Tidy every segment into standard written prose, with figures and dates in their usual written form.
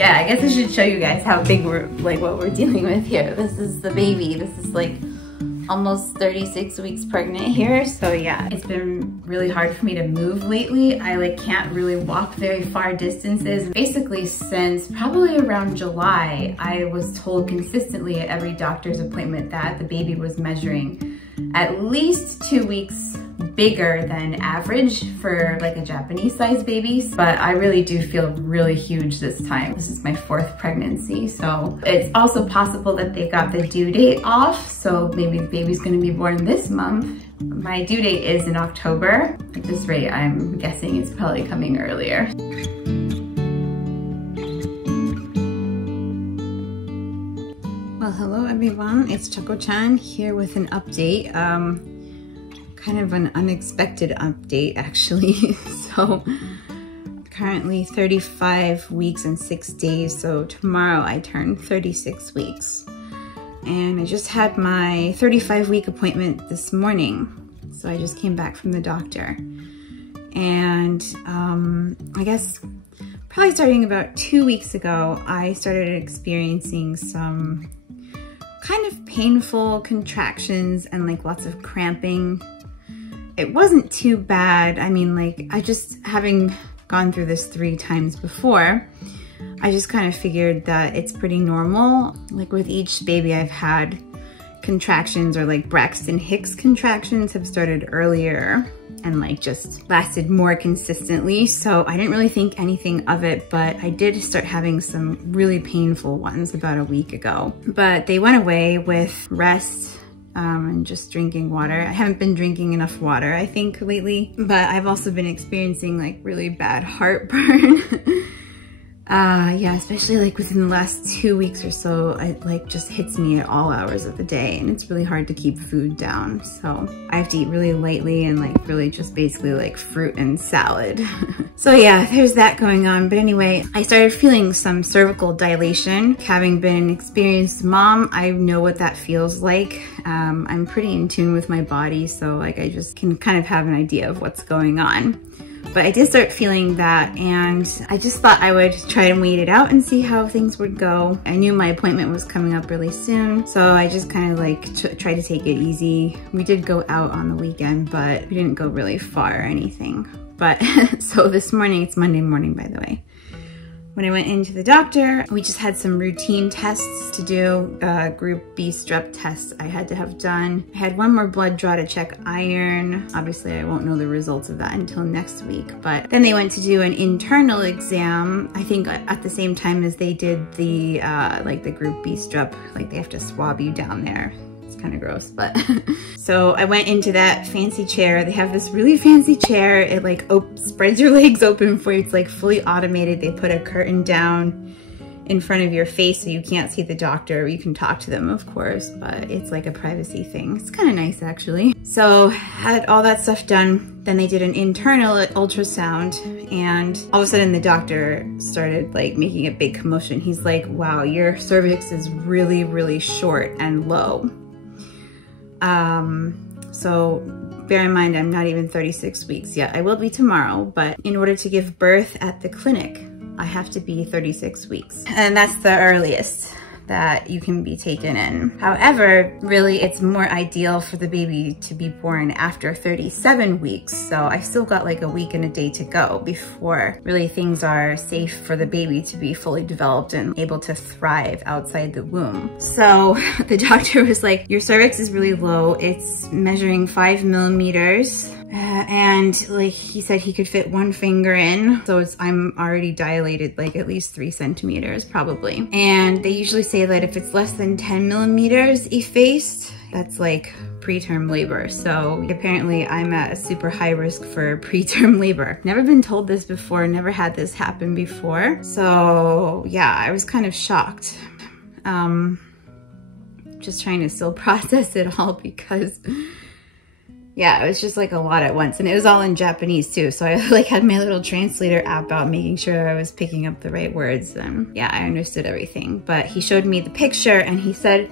Yeah, I guess I should show you guys how big we're, like what we're dealing with here. This is the baby. This is like almost 36 weeks pregnant here. So yeah, it's been really hard for me to move lately. I like can't really walk very far distances. Basically since probably around July, I was told consistently at every doctor's appointment that the baby was measuring at least 2 weeks bigger than average for like a Japanese sized baby. But I really do feel really huge this time. This is my 4th pregnancy. So it's also possible that they got the due date off. So maybe the baby's gonna be born this month. My due date is in October. At this rate, I'm guessing it's probably coming earlier. Well, hello everyone, it's Chako-chan here with an update. Kind of an unexpected update actually. So currently 35 weeks and 6 days, so tomorrow I turn 36 weeks. And I just had my 35-week appointment this morning. So I just came back from the doctor. And I guess probably starting about 2 weeks ago, I started experiencing some kind of painful contractions and like lots of cramping. It wasn't too bad. I mean, like, I just, having gone through this 3 times before, I just kind of figured that it's pretty normal. Like with each baby I've had, contractions or like Braxton Hicks contractions have started earlier and like just lasted more consistently. So I didn't really think anything of it, but I did start having some really painful ones about a week ago. But they went away with rest and just drinking water. I haven't been drinking enough water, I think, lately, but I've also been experiencing like really bad heartburn. Yeah, especially like within the last 2 weeks or so, it like just hits me at all hours of the day and it's really hard to keep food down. So I have to eat really lightly and like really just basically like fruit and salad. So yeah, there's that going on. But anyway, I started feeling some cervical dilation. Having been an experienced mom, I know what that feels like. I'm pretty in tune with my body, so like I just can kind of have an idea of what's going on. But I did start feeling that, and I just thought I would try to wait it out and see how things would go. I knew my appointment was coming up really soon, so I just kind of like tried to take it easy. We did go out on the weekend, but we didn't go really far or anything. But so this morning, it's Monday morning, by the way. When I went into the doctor, we just had some routine tests to do, group B strep tests I had to have done. I had one more blood draw to check iron. Obviously, I won't know the results of that until next week, but then they went to do an internal exam, I think at the same time as they did the, like the group B strep, like they have to swab you down there. Kind of gross, but so I went into that fancy chair. They have this really fancy chair. It like spreads your legs open for you. It's like fully automated. They put a curtain down in front of your face so you can't see the doctor. You can talk to them, of course, but it's like a privacy thing. It's kind of nice actually. So had all that stuff done. Then they did an internal ultrasound, and all of a sudden the doctor started like making a big commotion. He's like, wow, your cervix is really, really short and low. So bear in mind, I'm not even 36 weeks yet. I will be tomorrow, but in order to give birth at the clinic, I have to be 36 weeks. And that's the earliest that you can be taken in. However, really it's more ideal for the baby to be born after 37 weeks. So I still got like a week and a day to go before really things are safe for the baby to be fully developed and able to thrive outside the womb. So the doctor was like, your cervix is really low. It's measuring 5 millimeters. And like he said, he could fit 1 finger in. So I'm already dilated like at least 3 centimeters probably. And they usually say that if it's less than 10 millimeters effaced, that's like preterm labor. So apparently I'm at a super high risk for preterm labor. Never been told this before, never had this happen before. So yeah, I was kind of shocked. Just trying to still process it all because yeah, it was just like a lot at once, and it was all in Japanese too. So I like had my little translator app out, making sure I was picking up the right words. And yeah, I understood everything. But he showed me the picture and he said,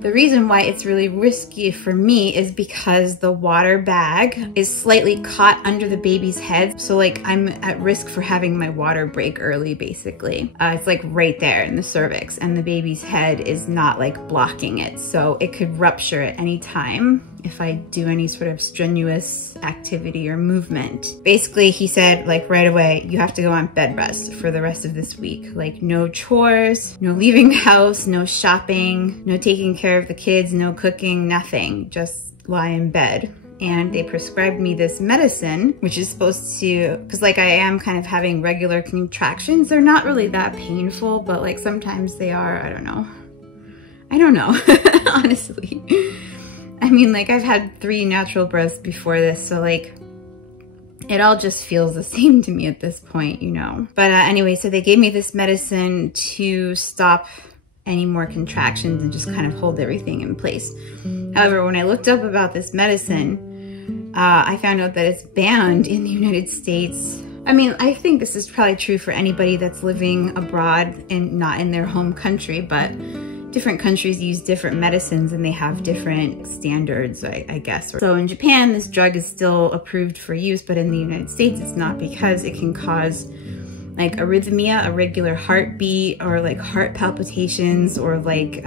The reason why it's really risky for me is because the water bag is slightly caught under the baby's head. So like I'm at risk for having my water break early, basically. It's like right there in the cervix, and the baby's head is not like blocking it. So it could rupture at any time if I do any sort of strenuous activity or movement. Basically, he said like right away, you have to go on bed rest for the rest of this week. Like no chores, no leaving the house, no shopping, no taking care of the kids, no cooking, nothing. Just lie in bed. And they prescribed me this medicine, which is supposed to, because like I am kind of having regular contractions. They're not really that painful, but like sometimes they are. I don't know, honestly. I mean, like I've had 3 natural births before this, so like it all just feels the same to me at this point, you know. But anyway, so they gave me this medicine to stop any more contractions and just kind of hold everything in place. However, when I looked up about this medicine, I found out that it's banned in the United States. I mean, I think this is probably true for anybody that's living abroad and not in their home country, but different countries use different medicines and they have different standards, I guess. So in Japan, this drug is still approved for use, but in the United States, it's not, because it can cause like arrhythmia, irregular heartbeat, or like heart palpitations, or like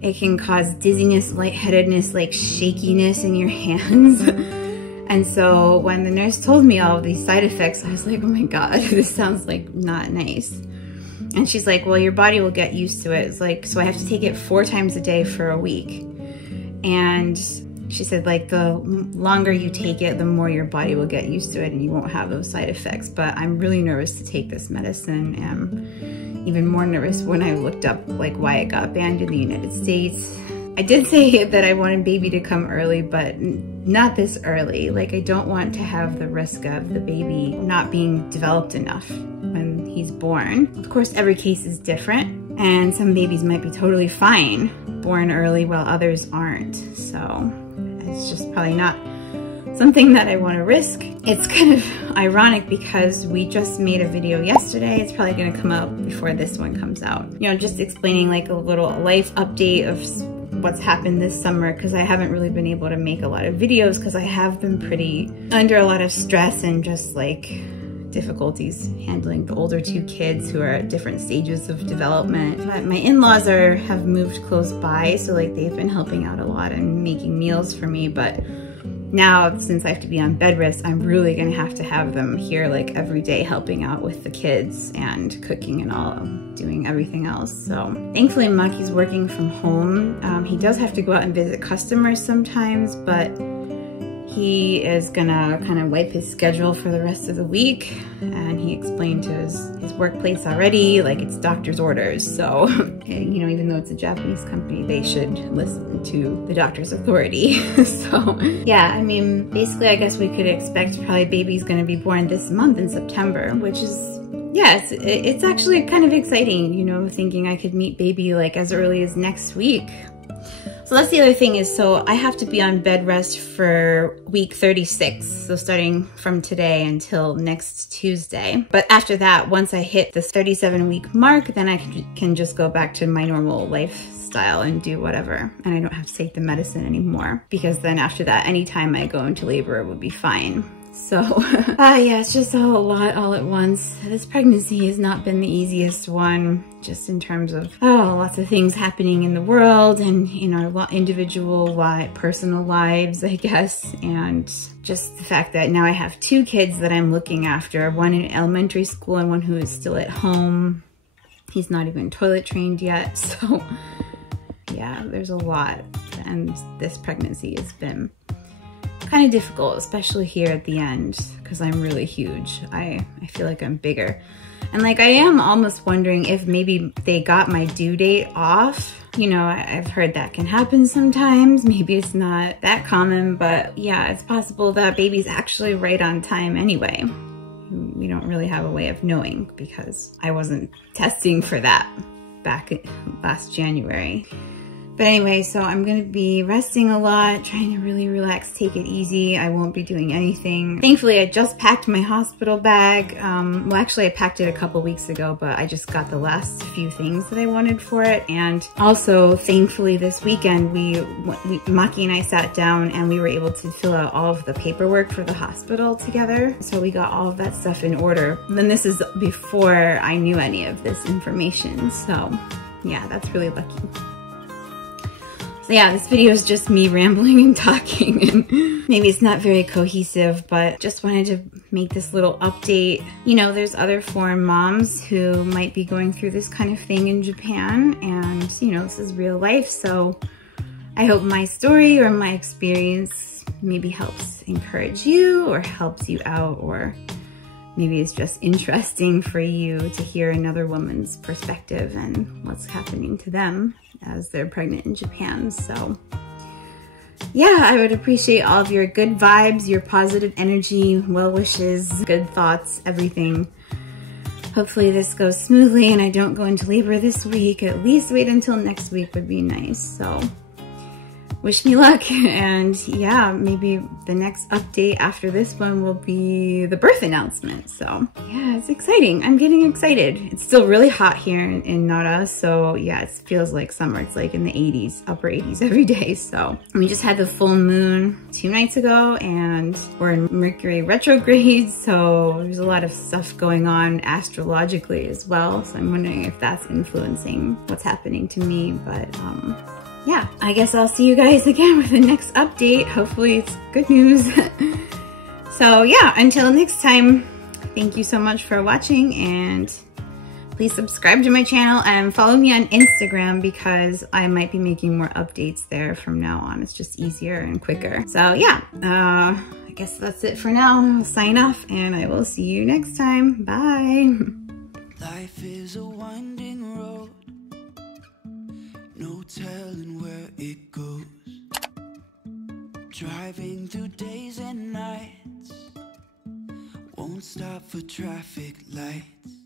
it can cause dizziness, lightheadedness, like shakiness in your hands. And so when the nurse told me all of these side effects, I was like, oh my God, this sounds like not nice. And she's like, well, your body will get used to it. It's like, so I have to take it 4 times a day for a week. And she said, like, the longer you take it, the more your body will get used to it and you won't have those side effects. But I'm really nervous to take this medicine, and even more nervous when I looked up like why it got banned in the United States. I did say that I wanted baby to come early, but not this early. Like, I don't want to have the risk of the baby not being developed enough when he's born. Of course, every case is different, and some babies might be totally fine born early while others aren't. So it's just probably not something that I want to risk. It's kind of ironic because we just made a video yesterday. It's probably going to come out before this one comes out. You know, just explaining like a little life update of what's happened this summer, because I haven't really been able to make a lot of videos because I have been pretty under a lot of stress and just like difficulties handling the older 2 kids who are at different stages of development. But my in-laws have moved close by, so like they've been helping out a lot and making meals for me. But now, since I have to be on bed rest, I'm really gonna have to have them here like every day helping out with the kids and cooking and all, doing everything else. So thankfully Maki's working from home. He does have to go out and visit customers sometimes, but he is gonna kind of wipe his schedule for the rest of the week. And he explained to his workplace already, like it's doctor's orders. So, you know, even though it's a Japanese company, they should listen to the doctor's authority. So yeah, I mean, basically I guess we could expect probably baby's gonna be born this month in September, which is, yeah, it's actually kind of exciting, you know, thinking I could meet baby like as early as next week. So that's the other thing is, so I have to be on bed rest for week 36. So starting from today until next Tuesday. But after that, once I hit this 37-week mark, then I can just go back to my normal lifestyle and do whatever. And I don't have to take the medicine anymore, because then after that, anytime I go into labor, it would be fine. So, yeah, it's just a whole lot all at once. This pregnancy has not been the easiest one, just in terms of, lots of things happening in the world and in our individual personal lives, I guess. And just the fact that now I have 2 kids that I'm looking after, one in elementary school and one who is still at home. He's not even toilet trained yet. So yeah, there's a lot. And this pregnancy has been kind of difficult, especially here at the end, because I'm really huge. I feel like I'm bigger. And like, I am almost wondering if maybe they got my due date off. You know, I've heard that can happen sometimes. Maybe it's not that common, but yeah, it's possible that baby's actually right on time anyway. We don't really have a way of knowing because I wasn't testing for that back last January. But anyway, so I'm gonna be resting a lot, trying to really relax, take it easy. I won't be doing anything. Thankfully, I just packed my hospital bag. Well, actually, I packed it a couple weeks ago, but I just got the last few things that I wanted for it. And also, thankfully, this weekend, Maki and I sat down and we were able to fill out all of the paperwork for the hospital together. So we got all of that stuff in order. And then this is before I knew any of this information. So yeah, that's really lucky. So yeah, this video is just me rambling and talking, and maybe it's not very cohesive, but just wanted to make this little update. You know, there's other foreign moms who might be going through this kind of thing in Japan, and you know, this is real life, so I hope my story or my experience maybe helps encourage you or helps you out, or maybe it's just interesting for you to hear another woman's perspective and what's happening to them as they're pregnant in Japan. So yeah, I would appreciate all of your good vibes, your positive energy, well wishes, good thoughts, everything. Hopefully this goes smoothly and I don't go into labor this week. At least wait until next week would be nice. So wish me luck, and yeah, maybe the next update after this one will be the birth announcement. So yeah, it's exciting. I'm getting excited. It's still really hot here in Nara, so yeah, it feels like summer. It's like in the 80s, upper 80s every day. So we just had the full moon 2 nights ago, and we're in Mercury retrograde, so there's a lot of stuff going on astrologically as well. So I'm wondering if that's influencing what's happening to me, but yeah, I guess I'll see you guys again with the next update. Hopefully it's good news. So yeah, until next time, thank you so much for watching, and please subscribe to my channel and follow me on Instagram because I might be making more updates there from now on. It's just easier and quicker. So yeah, I guess that's it for now. I'll sign off and I will see you next time. Bye. Life is a winding road, no telling where it goes. Driving through days and nights, won't stop for traffic lights.